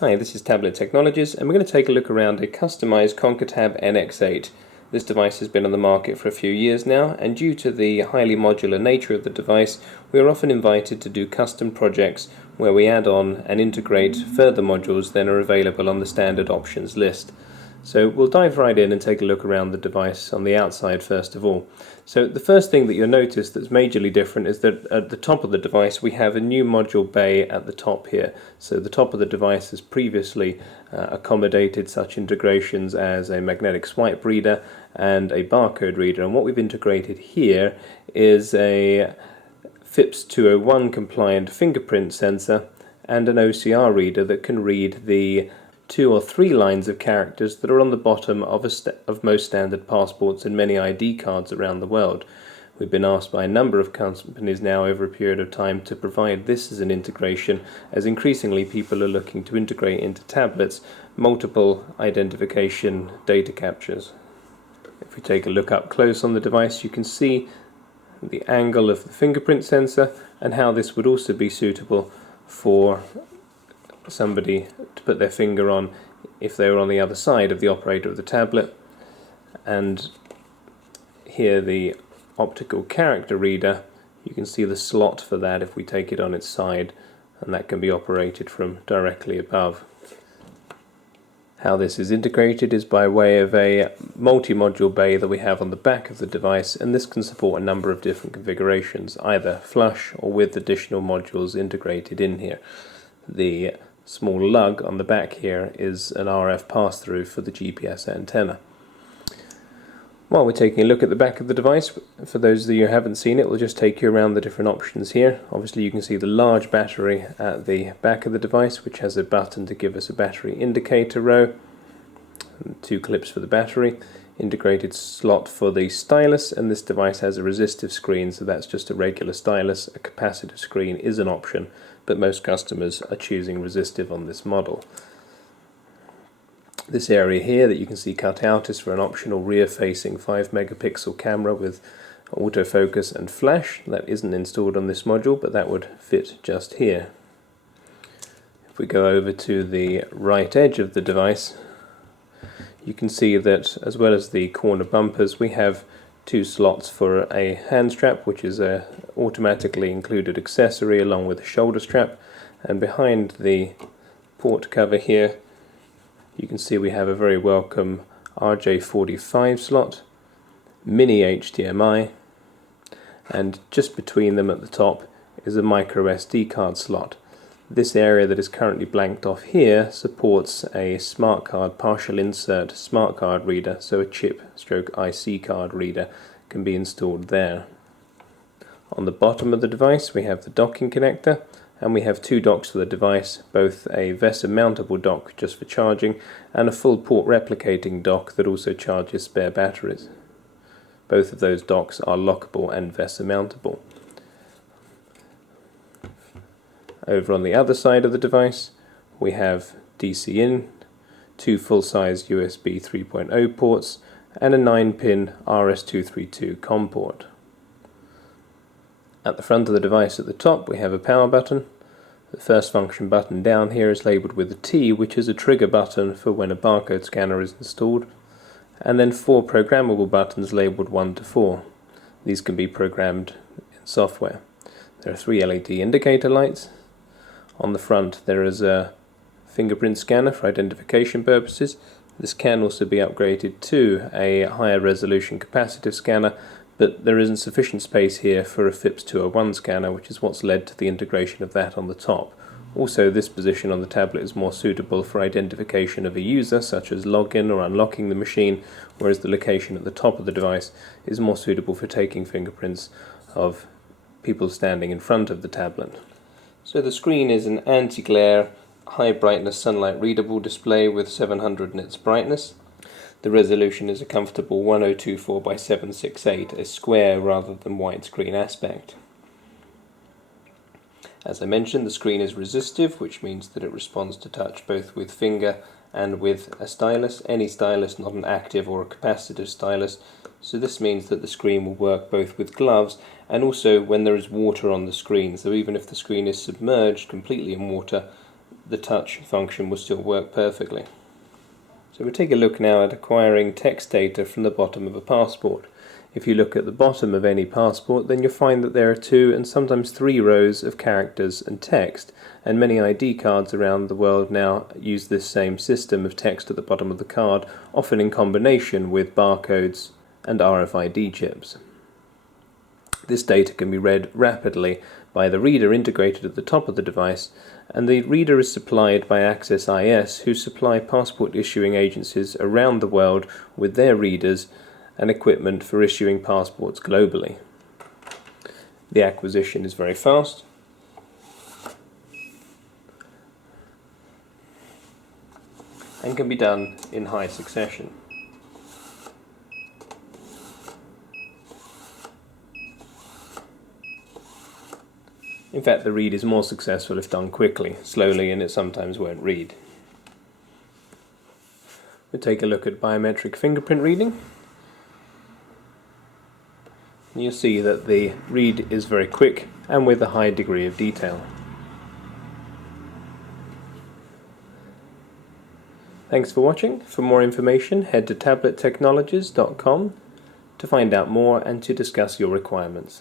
Hi, this is Tablet Technologies, and we're going to take a look around a customized ConcaTab NX8. This device has been on the market for a few years now, and due to the highly modular nature of the device, we are often invited to do custom projects where we add on and integrate further modules than are available on the standard options list. So we'll dive right in and take a look around the device on the outside first of all. So the first thing that you'll notice that's majorly different is that at the top of the device we have a new module bay at the top here. So the top of the device has previously accommodated such integrations as a magnetic swipe reader and a barcode reader, and what we've integrated here is a FIPS 201 compliant fingerprint sensor and an OCR reader that can read the 2 or 3 lines of characters that are on the bottom of most standard passports and many ID cards around the world. We've been asked by a number of companies now over a period of time to provide this as an integration, as increasingly people are looking to integrate into tablets multiple identification data captures. If we take a look up close on the device, you can see the angle of the fingerprint sensor and how this would also be suitable for somebody to put their finger on if they were on the other side of the operator of the tablet. And here the optical character reader, you can see the slot for that if we take it on its side, and that can be operated from directly above. How this is integrated is by way of a multi-module bay that we have on the back of the device, and this can support a number of different configurations, either flush or with additional modules integrated in here. The small lug on the back here is an RF pass-through for the GPS antenna. While we're taking a look at the back of the device, for those of you who haven't seen it, we'll just take you around the different options here. Obviously you can see the large battery at the back of the device, which has a button to give us a battery indicator row, 2 clips for the battery, integrated slot for the stylus, and this device has a resistive screen, so that's just a regular stylus. A capacitive screen is an option, but most customers are choosing resistive on this model. This area here that you can see cut out is for an optional rear-facing 5 megapixel camera with autofocus and flash. That isn't installed on this module, but that would fit just here. If we go over to the right edge of the device, you can see that as well as the corner bumpers, we have 2 slots for a hand strap, which is a automatically included accessory along with a shoulder strap, and behind the port cover here you can see we have a very welcome RJ45 slot, mini HDMI, and just between them at the top is a micro SD card slot. This area that is currently blanked off here supports a smart card partial insert smart card reader, so a chip/IC card reader can be installed there. On the bottom of the device we have the docking connector, and we have 2 docks for the device, both a VESA mountable dock just for charging and a full port replicating dock that also charges spare batteries. Both of those docks are lockable and VESA mountable. Over on the other side of the device we have DC in, 2 full-size USB 3.0 ports and a 9-pin RS232 COM port. At the front of the device at the top we have a power button. The first function button down here is labelled with a T, which is a trigger button for when a barcode scanner is installed, and then 4 programmable buttons labelled 1 to 4. These can be programmed in software. There are 3 LED indicator lights. On the front there is a fingerprint scanner for identification purposes. This can also be upgraded to a higher resolution capacitive scanner, but there isn't sufficient space here for a FIPS 201 scanner, which is what's led to the integration of that on the top. Also, this position on the tablet is more suitable for identification of a user, such as login or unlocking the machine, whereas the location at the top of the device is more suitable for taking fingerprints of people standing in front of the tablet. So the screen is an anti-glare, high brightness sunlight readable display with 700 nits brightness. The resolution is a comfortable 1024 by 768, a square rather than widescreen aspect. As I mentioned, the screen is resistive, which means that it responds to touch both with finger and with a stylus. Any stylus, not an active or a capacitive stylus. So this means that the screen will work both with gloves and also when there is water on the screen. So even if the screen is submerged completely in water, the touch function will still work perfectly. So we'll take a look now at acquiring text data from the bottom of a passport. If you look at the bottom of any passport, then you'll find that there are 2 and sometimes 3 rows of characters and text, and many ID cards around the world now use this same system of text at the bottom of the card, often in combination with barcodes and RFID chips. This data can be read rapidly by the reader integrated at the top of the device, and the reader is supplied by Access IS, who supply passport issuing agencies around the world with their readers and equipment for issuing passports globally. The acquisition is very fast, and can be done in high succession. In fact, the read is more successful if done quickly. Slowly, and it sometimes won't read. We'll take a look at biometric fingerprint reading. You'll see that the read is very quick and with a high degree of detail. Thanks for watching. For more information, head to tablettechnologies.com to find out more and to discuss your requirements.